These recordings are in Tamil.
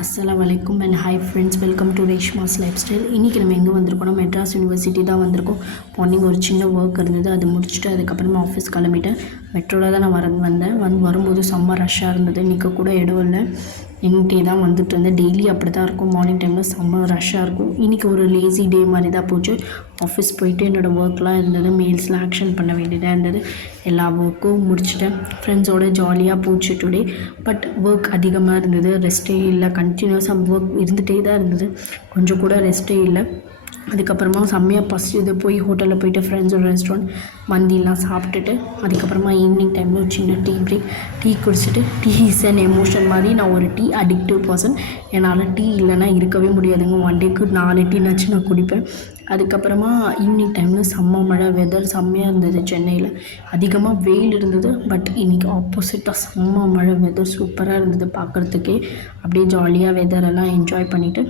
அஸ்ஸலாமு அலைக்கும் and hi friends, welcome to Reshma's lifestyle. இன்றைக்கி நம்ம எங்கே வந்திருக்கோம்? மெட்ராஸ் யூனிவர்சிட்டி தான் வந்திருக்கோம். மார்னிங் ஒரு சின்ன ஒர்க் இருந்தது, அது முடிச்சுட்டு அதுக்கப்புறமா ஆஃபீஸ் கிளம்பிட்டேன். மெட்ரோவில் தான் நான் வந்தேன். வரும்போது செம்ம ரஷ்ஷாக இருந்தது, நிற்க கூட இடம் இல்லை. நின்றுட்டே தான் வந்துட்டு இருந்தேன். டெய்லி அப்படி தான் இருக்கும், மார்னிங் டைமில் செம்ம ரஷ்ஷாக இருக்கும். இன்றைக்கி ஒரு லேசி டே மாதிரி தான் போச்சு. ஆஃபீஸ் போயிட்டு என்னோடய ஒர்க்லாம் இருந்தது, மெயில்ஸ்லாம் ஆக்ஷன் பண்ண வேண்டியதாக இருந்தது. எல்லா ஒர்க்கும் முடிச்சுட்டேன். ஃப்ரெண்ட்ஸோடு ஜாலியாக போச்சு டுடே. பட் ஒர்க் அதிகமாக இருந்தது, ரெஸ்ட்டே இல்லை. கண்டினியூஸாக ஒர்க் இருந்துகிட்டே தான் இருந்தது, கொஞ்சம் கூட ரெஸ்ட்டே இல்லை. அதுக்கப்புறமா செம்மையாக பசிச்சது, போய் ஹோட்டலில் போய்ட்டு ஃப்ரெண்ட்ஸோட ரெஸ்டாரண்ட் மந்திலாம் சாப்பிட்டுட்டு அதுக்கப்புறமா ஈவினிங் டைமில் ஒரு சின்ன டீ பிரேக், டீ குடிச்சிட்டு, டீ இஸ் அன் எமோஷன் மாதிரி. நான் ஒரு டீ அடிக்டிவ் பர்சன். என்னால் டீ இல்லைன்னா இருக்கவே முடியாதுங்க. 1 டேக்கு 4 டீனாச்சும் நான் குடிப்பேன். அதுக்கப்புறமா ஈவினிங் டைமில் செம்ம மழை, வெதர் செம்மையாக இருந்தது. சென்னையில் அதிகமாக வெயில் இருந்தது, பட் இன்றைக்கி ஆப்போசிட்டாக செம்ம மழை, வெதர் சூப்பராக இருந்தது பார்க்குறதுக்கே. அப்படியே ஜாலியாக வெதரெல்லாம் என்ஜாய் பண்ணிவிட்டு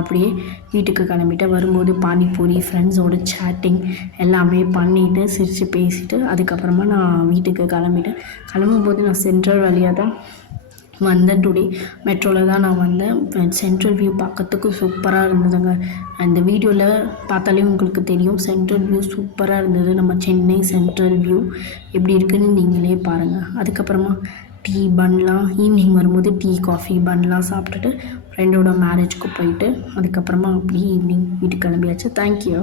அப்படியே வீட்டுக்கு கிளம்பிட்டு வரும்போது பானிபூரி, ஃப்ரெண்ட்ஸோட சேட்டிங் எல்லாமே பண்ணிவிட்டு சிரித்து பேசிவிட்டு அதுக்கப்புறமா நான் வீட்டுக்கு கிளம்பிட்டேன். கிளம்பும்போது நான் சென்ட்ரல் வழியாக தான் வந்தேன். டுடே மெட்ரோவில் தான் நான் வந்தேன். சென்ட்ரல் வியூ பார்க்கறதுக்கு சூப்பராக இருந்ததுங்க. அந்த வீடியோவில் பார்த்தாலே உங்களுக்கு தெரியும், சென்ட்ரல் வியூ சூப்பராக இருந்தது. நம்ம சென்னை சென்ட்ரல் வியூ எப்படி இருக்குதுன்னு நீங்களே பாருங்கள். அதுக்கப்புறமா டீ பன்லாம் ஈவினிங் வரும்போது டீ காஃபி பன்லாம் சாப்பிட்டுட்டு ஃப்ரெண்டோட மேரேஜ்க்கு போயிட்டு அதுக்கப்புறமா அப்படியே ஈவினிங் வீட்டுக்கு கிளம்பியாச்சு. தேங்க்யூ.